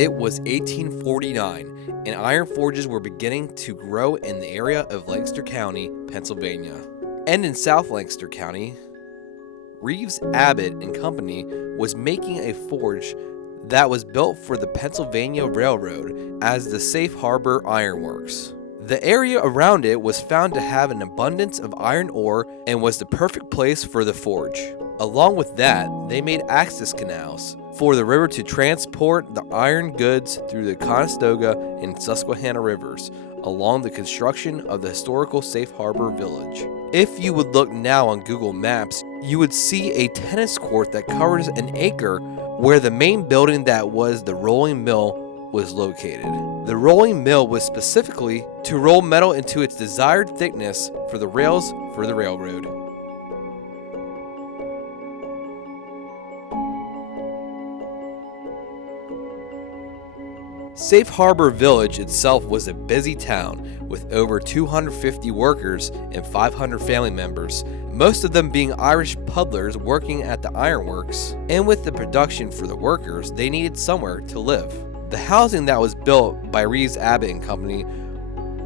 It was 1849, and iron forges were beginning to grow in the area of Lancaster County, Pennsylvania. And in South Lancaster County, Reeves Abbott and Company was making a forge that was built for the Pennsylvania Railroad as the Safe Harbor Ironworks. The area around it was found to have an abundance of iron ore and was the perfect place for the forge. Along with that, they made access canals for the river to transport the iron goods through the Conestoga and Susquehanna rivers along the construction of the historical Safe Harbor Village. If you would look now on Google Maps, you would see a tennis court that covers an acre where the main building that was the rolling mill was located. The rolling mill was specifically to roll metal into its desired thickness for the rails for the railroad. Safe Harbor Village itself was a busy town with over 250 workers and 500 family members, most of them being Irish puddlers working at the ironworks. And with the production for the workers, they needed somewhere to live. The housing that was built by Reeves Abbott and Company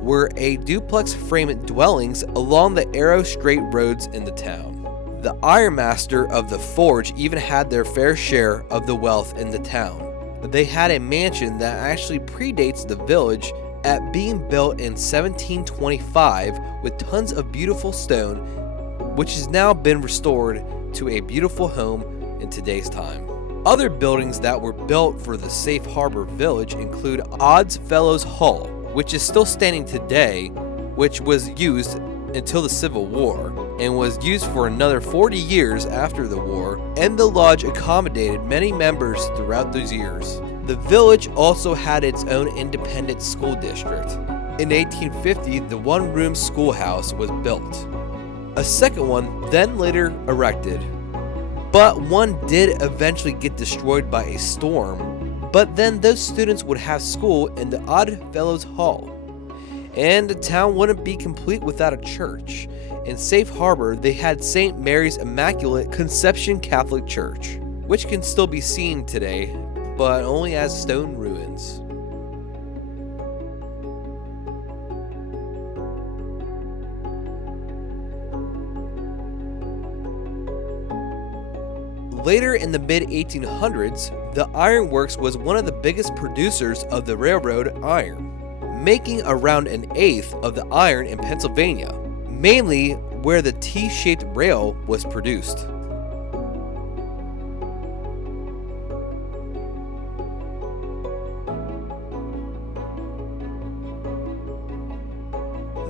were a duplex frame dwellings along the narrow straight roads in the town. The ironmaster of the forge even had their fair share of the wealth in the town. They had a mansion that actually predates the village at being built in 1725 with tons of beautiful stone, which has now been restored to a beautiful home in today's time. Other buildings that were built for the Safe Harbor Village include Odd Fellows Hall, which is still standing today, which was used until the Civil War and was used for another 40 years after the war, and the lodge accommodated many members throughout those years. The village also had its own independent school district. In 1850, the one-room schoolhouse was built. A second one then later erected, but one did eventually get destroyed by a storm, but then those students would have school in the Odd Fellows Hall. And the town wouldn't be complete without a church. In Safe Harbor, they had St. Mary's Immaculate Conception Catholic Church, which can still be seen today, but only as stone ruins. Later in the mid-1800s, the ironworks was one of the biggest producers of the railroad iron, making around an eighth of the iron in Pennsylvania, mainly where the T-shaped rail was produced.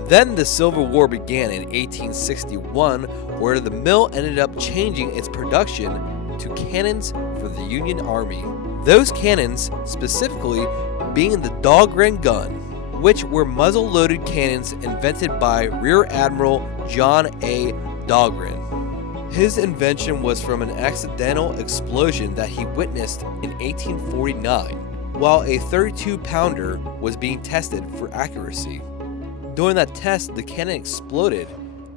Then the Civil War began in 1861, where the mill ended up changing its production to cannons for the Union Army. Those cannons specifically being the Dahlgren gun, which were muzzle-loaded cannons invented by Rear Admiral John A. Dahlgren. His invention was from an accidental explosion that he witnessed in 1849, while a 32-pounder was being tested for accuracy. During that test, the cannon exploded,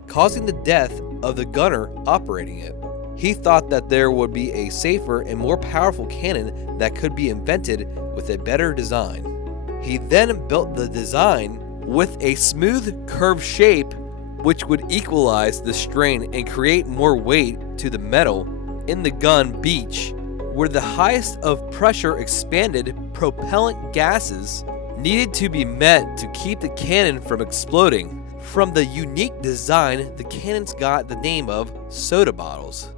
causing the death of the gunner operating it. He thought that there would be a safer and more powerful cannon that could be invented with a better design. He then built the design with a smooth curved shape which would equalize the strain and create more weight to the metal in the gun beach, where the highest of pressure expanded propellant gases needed to be met to keep the cannon from exploding. From the unique design, the cannons got the name of soda bottles.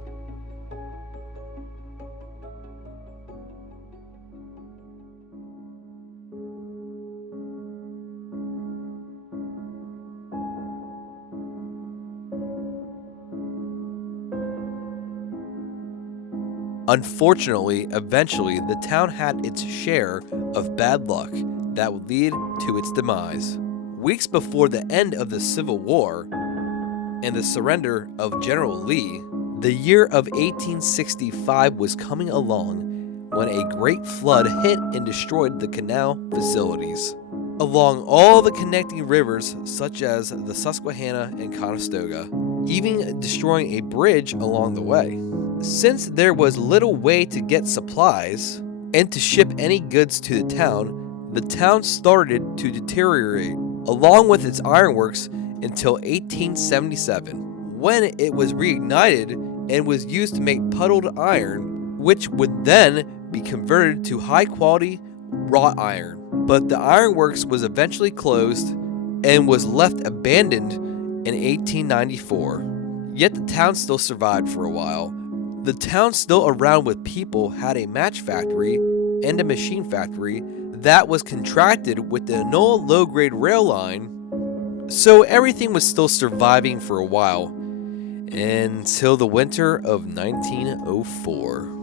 Unfortunately, eventually, the town had its share of bad luck that would lead to its demise. Weeks before the end of the Civil War and the surrender of General Lee, the year of 1865 was coming along when a great flood hit and destroyed the canal facilities along all the connecting rivers such as the Susquehanna and Conestoga, even destroying a bridge along the way. Since there was little way to get supplies, and to ship any goods to the town started to deteriorate, along with its ironworks, until 1877, when it was reignited and was used to make puddled iron, which would then be converted to high-quality wrought iron. But the ironworks was eventually closed and was left abandoned in 1894. Yet the town still survived for a while. The town still around with people had a match factory and a machine factory that was contracted with the Enola low-grade rail line, so everything was still surviving for a while, until the winter of 1904.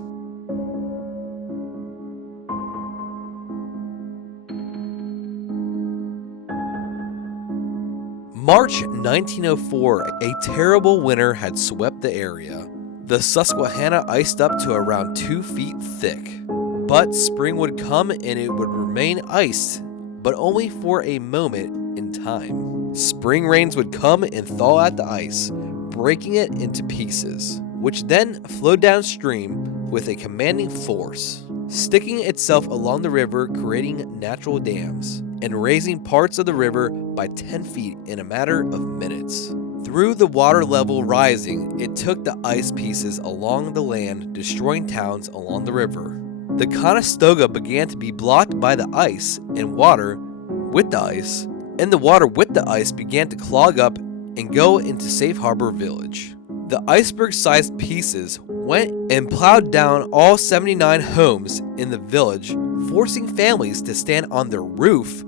March 1904, a terrible winter had swept the area. The Susquehanna iced up to around 2 feet thick. But spring would come and it would remain iced, but only for a moment in time. Spring rains would come and thaw out the ice, breaking it into pieces, which then flowed downstream with a commanding force, sticking itself along the river, creating natural dams, and raising parts of the river by 10 feet in a matter of minutes. Through the water level rising, it took the ice pieces along the land, destroying towns along the river. The Conestoga began to be blocked by the ice and water with the ice, and the water with the ice began to clog up and go into Safe Harbor Village. The iceberg-sized pieces went and plowed down all 79 homes in the village, forcing families to stand on their roof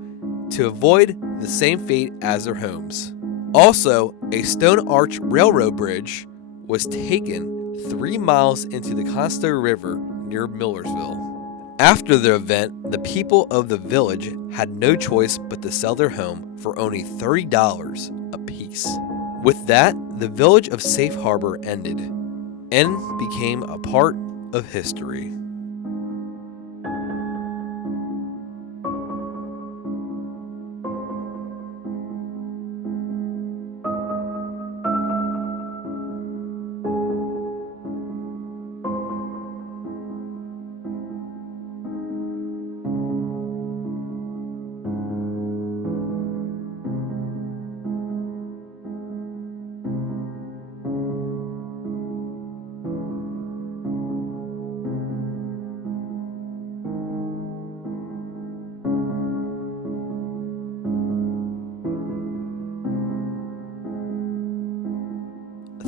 to avoid the same fate as their homes. Also, a stone arch railroad bridge was taken 3 miles into the Conestoga River near Millersville. After the event, the people of the village had no choice but to sell their home for only $30 apiece. With that, the village of Safe Harbor ended and became a part of history.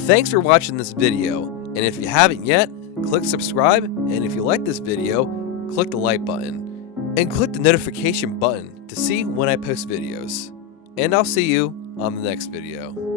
Thanks for watching this video, and if you haven't yet, click subscribe, and if you like this video, click the like button, and click the notification button to see when I post videos. And I'll see you on the next video.